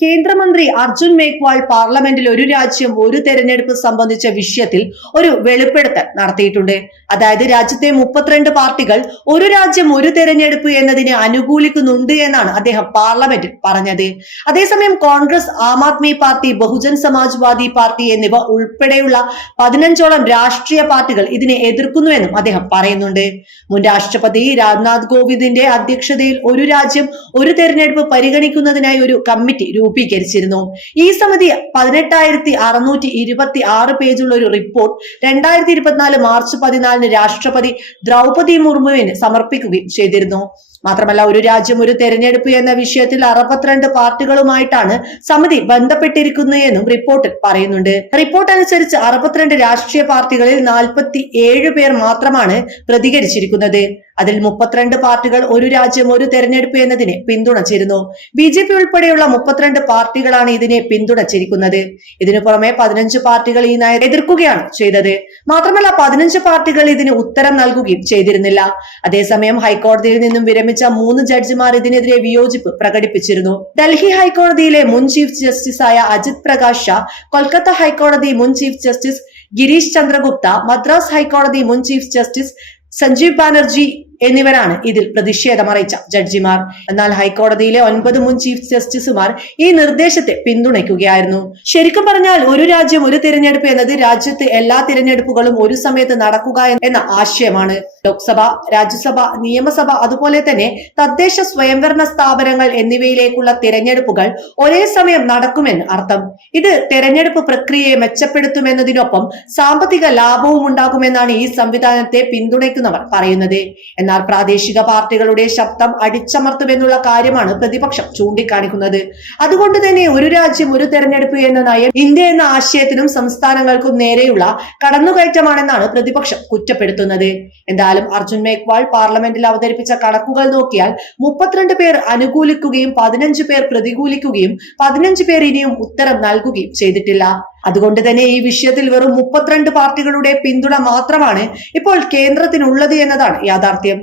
കേന്ദ്രമന്ത്രി അർജുൻ മേഘ്വാൾ പാർലമെന്റിൽ ഒരു രാജ്യം ഒരു തെരഞ്ഞെടുപ്പ് സംബന്ധിച്ച വിഷയത്തിൽ ഒരു വെളിപ്പെടുത്തൽ നടത്തിയിട്ടുണ്ട്. അതായത് രാജ്യത്തെ മുപ്പത്തിരണ്ട് പാർട്ടികൾ ഒരു രാജ്യം ഒരു തെരഞ്ഞെടുപ്പ് എന്നതിനെ അനുകൂലിക്കുന്നുണ്ട് എന്നാണ് അദ്ദേഹം പാർലമെന്റിൽ പറഞ്ഞത്. അതേസമയം കോൺഗ്രസ് ആം ആദ്മി പാർട്ടി ബഹുജൻ സമാജ്വാദി പാർട്ടി എന്നിവ ഉൾപ്പെടെയുള്ള പതിനഞ്ചോളം രാഷ്ട്രീയ പാർട്ടികൾ ഇതിനെ എതിർക്കുന്നുവെന്നും അദ്ദേഹം പറയുന്നുണ്ട്. മുൻ രാഷ്ട്രപതി രാംനാഥ് കോവിന്ദിന്റെ അധ്യക്ഷതയിൽ ഒരു രാജ്യം ഒരു തെരഞ്ഞെടുപ്പ് പരിഗണിക്കുന്നതിനായി ഒരു കമ്മിറ്റി രൂപീകരിച്ചിരുന്നു. ഈ സമിതി പതിനെട്ടായിരത്തി അറുന്നൂറ്റി ഇരുപത്തി ആറ് പേജുള്ള ഒരു റിപ്പോർട്ട് രണ്ടായിരത്തി ഇരുപത്തിനാല് മാർച്ച് പതിനാലിന് രാഷ്ട്രപതി ദ്രൗപതി മുർമുവിന് സമർപ്പിക്കുകയും ചെയ്തിരുന്നു. മാത്രമല്ല ഒരു രാജ്യം ഒരു തെരഞ്ഞെടുപ്പ് എന്ന വിഷയത്തിൽ അറുപത്തിരണ്ട് പാർട്ടികളുമായിട്ടാണ് സമിതി ബന്ധപ്പെട്ടിരിക്കുന്നത് എന്നും റിപ്പോർട്ടിൽ പറയുന്നുണ്ട്. റിപ്പോർട്ട് അനുസരിച്ച് അറുപത്തിരണ്ട് രാഷ്ട്രീയ പാർട്ടികളിൽ നാൽപ്പത്തി ഏഴ് പേർ മാത്രമാണ് പ്രതികരിച്ചിരിക്കുന്നത്. അതിൽ മുപ്പത്തിരണ്ട് പാർട്ടികൾ ഒരു രാജ്യം ഒരു തെരഞ്ഞെടുപ്പ് എന്നതിനെ പിന്തുണച്ചിരുന്നു. ബി ജെ പി ഉൾപ്പെടെയുള്ള മുപ്പത്തിരണ്ട് പാർട്ടികളാണ് ഇതിനെ പിന്തുണച്ചിരിക്കുന്നത്. ഇതിനു പുറമെ പതിനഞ്ച് പാർട്ടികൾ ഈ നയം എതിർക്കുകയാണ് ചെയ്തത്. മാത്രമല്ല പതിനഞ്ച് പാർട്ടികൾ ഇതിന് ഉത്തരം നൽകുകയും ചെയ്തിരുന്നില്ല. അതേസമയം ഹൈക്കോടതിയിൽ നിന്നും വിരമിച്ച മൂന്ന് ജഡ്ജിമാർ ഇതിനെതിരെ വിയോജിപ്പ് പ്രകടിപ്പിച്ചിരുന്നു. ഡൽഹി ഹൈക്കോടതിയിലെ മുൻ ചീഫ് ജസ്റ്റിസായ അജിത് പ്രകാശ് ഷാ കൊൽക്കത്ത ഹൈക്കോടതി മുൻ ചീഫ് ജസ്റ്റിസ് ഗിരീഷ് ചന്ദ്രഗുപ്ത മദ്രാസ് ഹൈക്കോടതി മുൻ ചീഫ് ജസ്റ്റിസ് संजीव बनर्जी എന്നിവരാണ് ഇതിൽ പ്രതിഷേധമറിയിച്ച ജഡ്ജിമാർ. എന്നാൽ ഹൈക്കോടതിയിലെ ഒൻപത് മുൻ ചീഫ് ജസ്റ്റിസുമാർ ഈ നിർദ്ദേശത്തെ പിന്തുണയ്ക്കുകയായിരുന്നു. ശരിക്കും പറഞ്ഞാൽ ഒരു രാജ്യം ഒരു തിരഞ്ഞെടുപ്പ് എന്നത് രാജ്യത്ത് എല്ലാ തിരഞ്ഞെടുപ്പുകളും ഒരു സമയത്ത് നടക്കുക എന്ന ആശയമാണ്. ലോക്സഭ രാജ്യസഭ നിയമസഭ അതുപോലെ തന്നെ തദ്ദേശ സ്വയംഭരണ സ്ഥാപനങ്ങൾ എന്നിവയിലേക്കുള്ള തിരഞ്ഞെടുപ്പുകൾ ഒരേ സമയം നടക്കുമെന്ന് അർത്ഥം. ഇത് തെരഞ്ഞെടുപ്പ് പ്രക്രിയയെ മെച്ചപ്പെടുത്തുമെന്നതിനൊപ്പം സാമ്പത്തിക ലാഭവും ഉണ്ടാകുമെന്നാണ് ഈ സംവിധാനത്തെ പിന്തുണയ്ക്കുന്നവർ പറയുന്നത്. എന്നാൽ പ്രാദേശിക പാർട്ടികളുടെ ശബ്ദം അടിച്ചമർത്തുമെന്നുള്ള കാര്യമാണ് പ്രതിപക്ഷം ചൂണ്ടിക്കാണിക്കുന്നത്. അതുകൊണ്ട് തന്നെ ഒരു രാജ്യം ഒരു തെരഞ്ഞെടുപ്പ് എന്ന നയം ഇന്ത്യ എന്ന ആശയത്തിനും സംസ്ഥാനങ്ങൾക്കും നേരെയുള്ള കടന്നുകയറ്റമാണെന്നാണ് പ്രതിപക്ഷം കുറ്റപ്പെടുത്തുന്നത്. എന്തായാലും അർജുൻ മേഘ്വാൾ പാർലമെന്റിൽ അവതരിപ്പിച്ച കണക്കുകൾ നോക്കിയാൽ മുപ്പത്തിരണ്ട് പേർ അനുകൂലിക്കുകയും പതിനഞ്ച് പേർ പ്രതികൂലിക്കുകയും പതിനഞ്ച് പേർ ഇനിയും ഉത്തരം നൽകുകയും ചെയ്തിട്ടില്ല. അതുകൊണ്ട് തന്നെ ഈ വിഷയത്തിൽ വെറും മുപ്പത്തിരണ്ട് പാർട്ടികളുടെ പിന്തുണ മാത്രമാണ് ഇപ്പോൾ കേന്ദ്രത്തിനുള്ളത് എന്നതാണ് യാഥാർത്ഥ്യം.